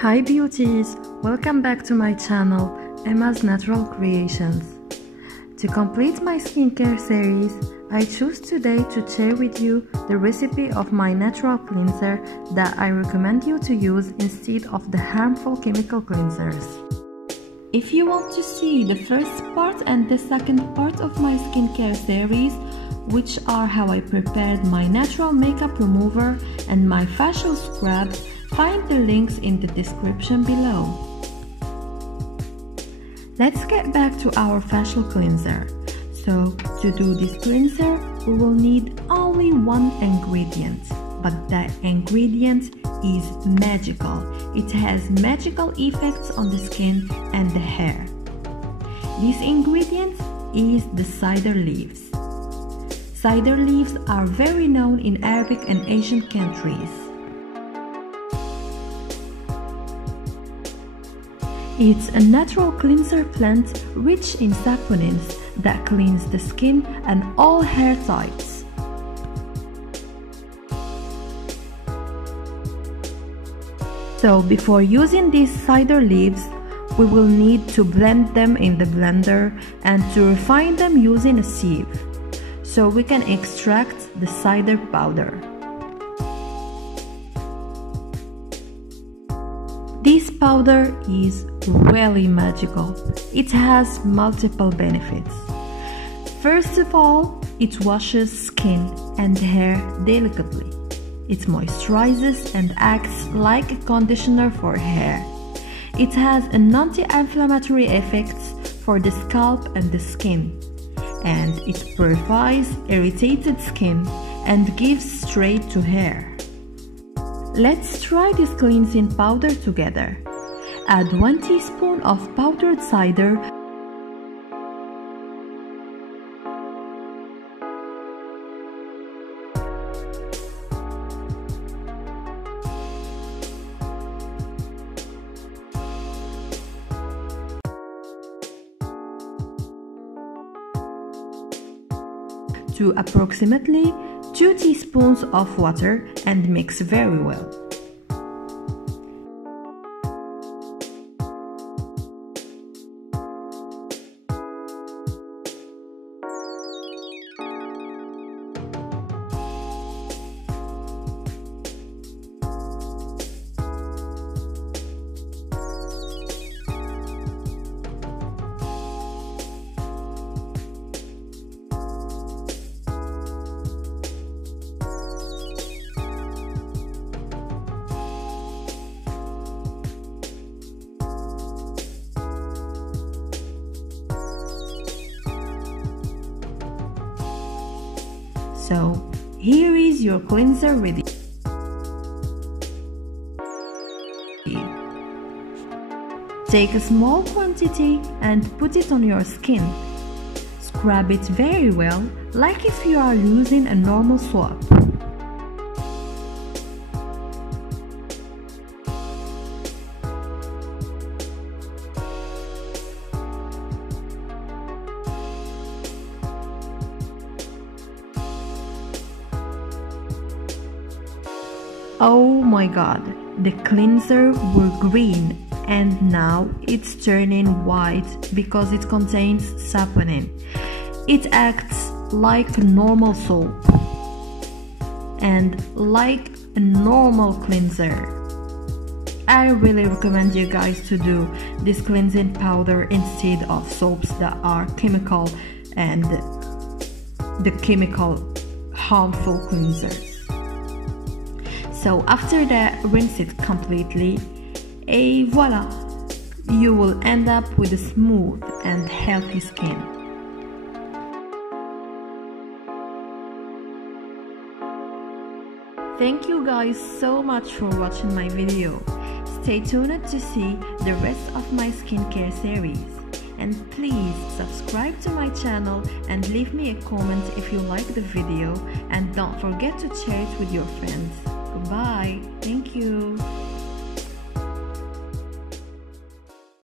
Hi beauties, welcome back to my channel, Emma's Natural Creations. To complete my skincare series, I choose today to share with you the recipe of my natural cleanser that I recommend you to use instead of the harmful chemical cleansers. If you want to see the first part and the second part of my skincare series, which are how I prepared my natural makeup remover and my facial scrub, find the links in the description below. Let's get back to our facial cleanser. So, to do this cleanser, we will need only one ingredient, but that ingredient is magical. It has magical effects on the skin and the hair. This ingredient is the cider leaves. Cider leaves are very known in Arabic and Asian countries. It's a natural cleanser plant rich in saponins that cleans the skin and all hair types. So before using these cider leaves, we will need to blend them in the blender and to refine them using a sieve, so we can extract the cider powder. This powder is really magical. It has multiple benefits. First of all, it washes skin and hair delicately. It moisturizes and acts like a conditioner for hair. It has an anti-inflammatory effects for the scalp and the skin, and it purifies irritated skin and gives strength to hair. Let's try this cleansing powder together. Add 1 teaspoon of powdered cider to approximately 2 teaspoons of water and mix very well. So, here is your cleanser ready. Take a small quantity and put it on your skin. Scrub it very well, like if you are using a normal swab. Oh my god, the cleanser were green and now it's turning white because it contains saponin. It acts like a normal soap and like a normal cleanser. I really recommend you guys to do this cleansing powder instead of soaps that are chemical and the chemical harmful cleansers. So after that, rinse it completely, et voila, you will end up with a smooth and healthy skin. Thank you guys so much for watching my video. Stay tuned to see the rest of my skincare series. And please subscribe to my channel and leave me a comment if you like the video, and don't forget to share it with your friends. Goodbye. Thank you.